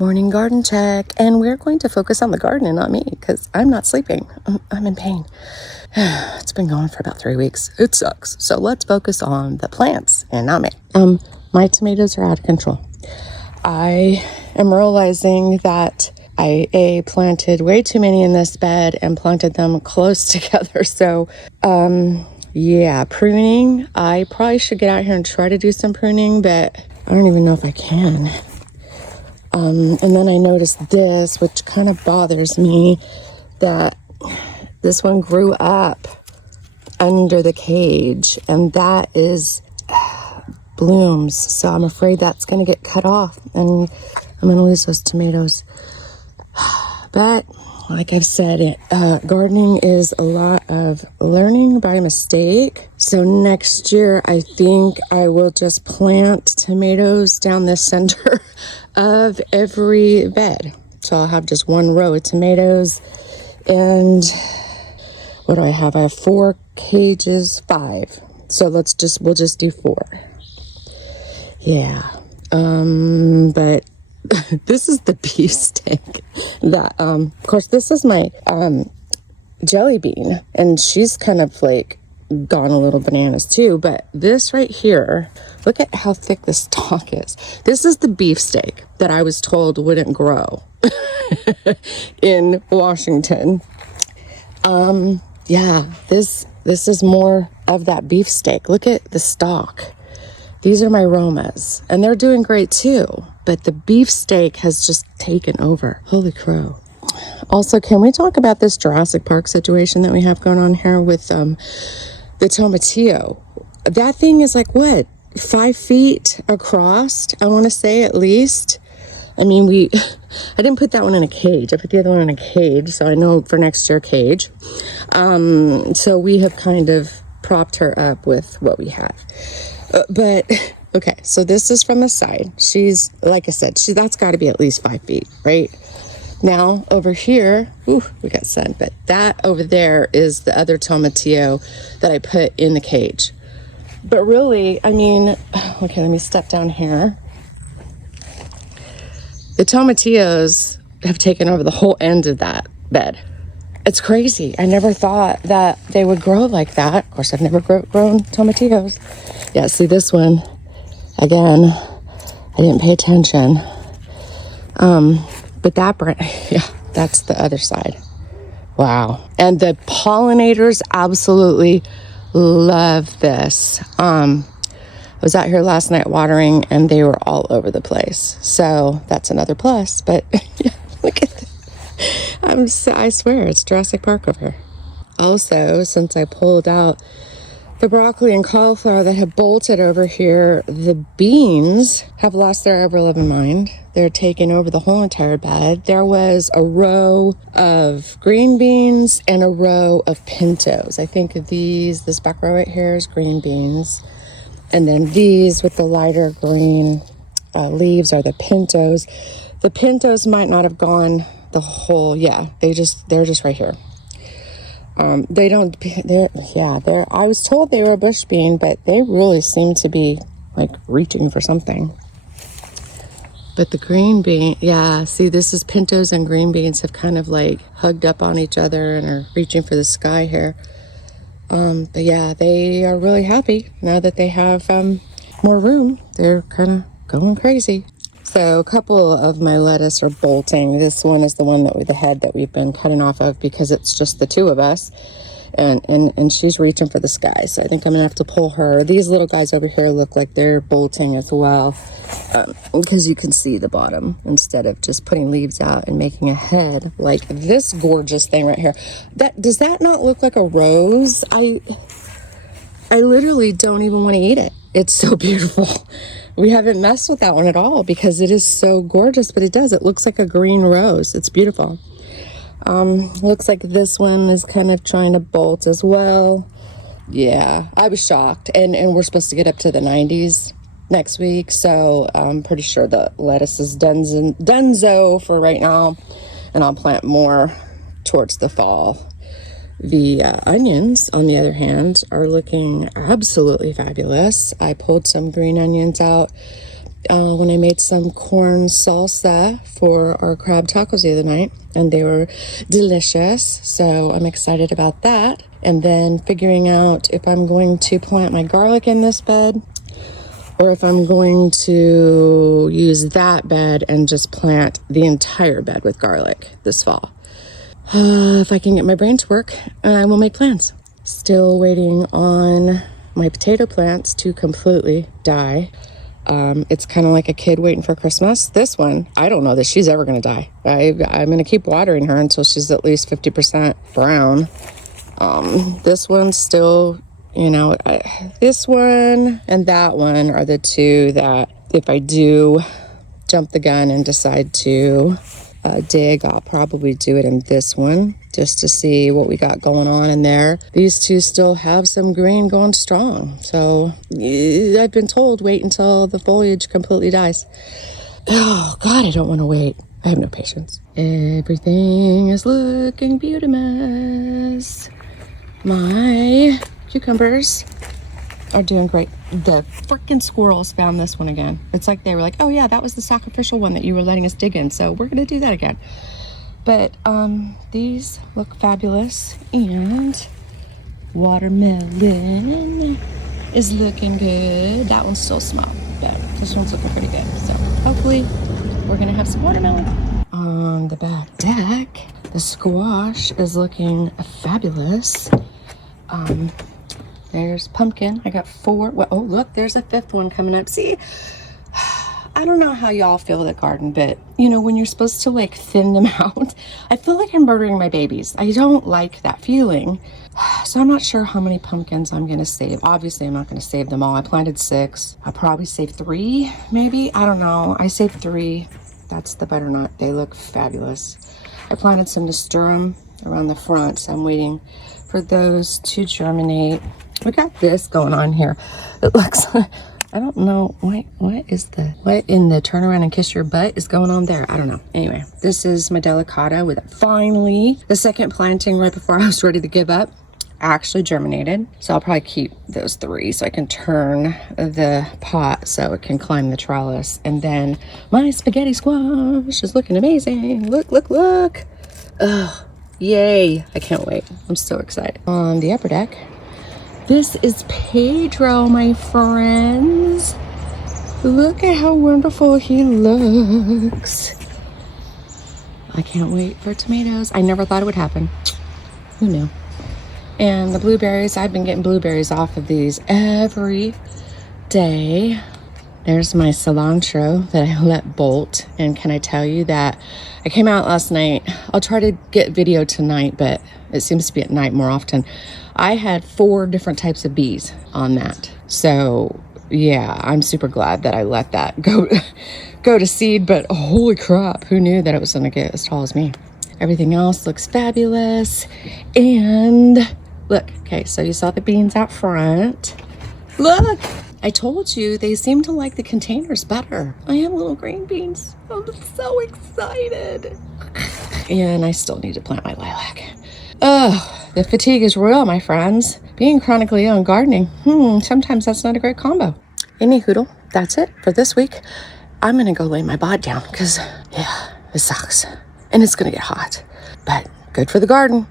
Morning garden check, and we're going to focus on the garden and not me because I'm not sleeping. I'm in pain. It's been going for about 3 weeks. It sucks. So let's focus on the plants and not me. My tomatoes are out of control. I am realizing that I planted way too many in this bed and planted them close together. So, yeah, pruning. I probably should get out here and try to do some pruning, but I don't even know if I can. And then I noticed this, which kind of bothers me, that this one grew up under the cage, and that is blooms. So I'm afraid that's going to get cut off, and I'm going to lose those tomatoes. But like I've said, gardening is a lot of learning by mistake. So next year, I think I will just plant tomatoes down the center of every bed. So I'll have just one row of tomatoes. And what do I have? I have 4 cages, 5. So we'll just do 4. Yeah. But this is the beefsteak that, of course, this is my jelly bean, and she's kind of like gone a little bananas too. But this right here, look at how thick this stalk is. This is the beefsteak that I was told wouldn't grow in Washington. Yeah, this is more of that beefsteak. Look at the stalk. These are my Romas, and they're doing great too, but the beefsteak has just taken over. Holy crow. Also, can we talk about this Jurassic Park situation that we have going on here with the Tomatillo? That thing is like, what, 5 feet across, I want to say, at least. I mean, I didn't put that one in a cage. I put the other one in a cage, so I know for next year, cage. So we have kind of propped her up with what we have. But okay, so this is from the side. She's, like I said, that's got to be at least 5 feet, right? Now over here, we got sun, but that over there is the other tomatillo that I put in the cage. But really, I mean, okay, let me step down here. The tomatillos have taken over the whole end of that bed. It's crazy. I never thought that they would grow like that. Of course, I've never grown tomatillos. Yeah, see this one, again, I didn't pay attention. But that yeah, that's the other side. Wow. And the pollinators absolutely love this. I was out here last night watering, and they were all over the place. So that's another plus. But yeah, look at this. I swear, it's Jurassic Park over here. Also, since I pulled out the broccoli and cauliflower that have bolted over here, the beans have lost their ever-loving mind. They're taking over the whole entire bed. There was a row of green beans and a row of pintos. I think this back row right here is green beans. And then these with the lighter green leaves are the pintos. The pintos might not have gone the whole, they're just right here. I was told they were a bush bean, but they really seem to be like reaching for something. But the green bean, see, this is pintos and green beans have kind of like hugged up on each other and are reaching for the sky here. But yeah, they are really happy now that they have more room. They're kind of going crazy. So a couple of my lettuce are bolting. This one is the one the head that we've been cutting off of because it's just the 2 of us. And she's reaching for the sky. So I think I'm gonna have to pull her. These little guys over here look like they're bolting as well, because you can see the bottom instead of just putting leaves out and making a head like this gorgeous thing right here. Does that not look like a rose? I literally don't even want to eat it. It's so beautiful. We haven't messed with that one at all because it is so gorgeous, but it does. It looks like a green rose. It's beautiful. Looks like this one is kind of trying to bolt as well. Yeah, I was shocked. And we're supposed to get up to the 90s next week, so I'm pretty sure the lettuce is donezo for right now, and I'll plant more towards the fall. The onions, on the other hand, are looking absolutely fabulous. I pulled some green onions out when I made some corn salsa for our crab tacos the other night, and they were delicious. So I'm excited about that. And then figuring out if I'm going to plant my garlic in this bed or if I'm going to use that bed and just plant the entire bed with garlic this fall. If I can get my brain to work, I will make plans. Still waiting on my potato plants to completely die. It's kind of like a kid waiting for Christmas. This one, I don't know that she's ever going to die. I'm going to keep watering her until she's at least 50% brown. This one's still, this one and that one are the two that if I do jump the gun and decide to dig, I'll probably do it in this one just to see what we got going on in there. These two still have some green going strong. So I've been told wait until the foliage completely dies. Oh God, I don't want to wait. I have no patience. Everything is looking beautimous. My cucumbers are doing great. The freaking squirrels found this one again. It's like they were like, oh yeah, that was the sacrificial one that you were letting us dig in, so we're gonna do that again. But these look fabulous, and watermelon is looking good. That one's still small, but this one's looking pretty good. So hopefully we're gonna have some watermelon. On the back deck, the squash is looking fabulous. There's pumpkin. I got 4. Well, oh, look, there's a 5th one coming up. See, I don't know how y'all feel with a garden, but when you're supposed to like thin them out, I feel like I'm murdering my babies. I don't like that feeling. So I'm not sure how many pumpkins I'm going to save. Obviously, I'm not going to save them all. I planted 6. I'll probably save 3, maybe. I don't know. I saved 3. That's the butternut. They look fabulous. I planted some nasturtium around the front, so I'm waiting for those to germinate. We got this going on here. It looks like, I don't know, what in the turn around and kiss your butt is going on there? I don't know. Anyway, this is my delicata with finally the second planting right before I was ready to give up. Actually germinated. So I'll probably keep those 3 so I can turn the pot so it can climb the trellis. And then my spaghetti squash is looking amazing. Look, look, look. Ugh, yay. I can't wait. I'm so excited. On the upper deck, this is Pedro, my friends. Look at how wonderful he looks. I can't wait for tomatoes. I never thought it would happen. Who knew? And the blueberries, I've been getting blueberries off of these every day. There's my cilantro that I let bolt. And can I tell you that I came out last night. I'll try to get video tonight, but it seems to be at night more often. I had 4 different types of bees on that. So yeah, I'm super glad that I let that go to seed, but holy crap, who knew that it was gonna get as tall as me? Everything else looks fabulous. And look, okay, so you saw the beans out front. Look, I told you they seem to like the containers better. I have little green beans. I'm so excited. And I still need to plant my lilac. Oh, the fatigue is real, my friends. Being chronically ill and gardening, sometimes that's not a great combo. Any hoodle, that's it for this week. I'm gonna go lay my bod down because, yeah, it sucks. And it's gonna get hot, but good for the garden.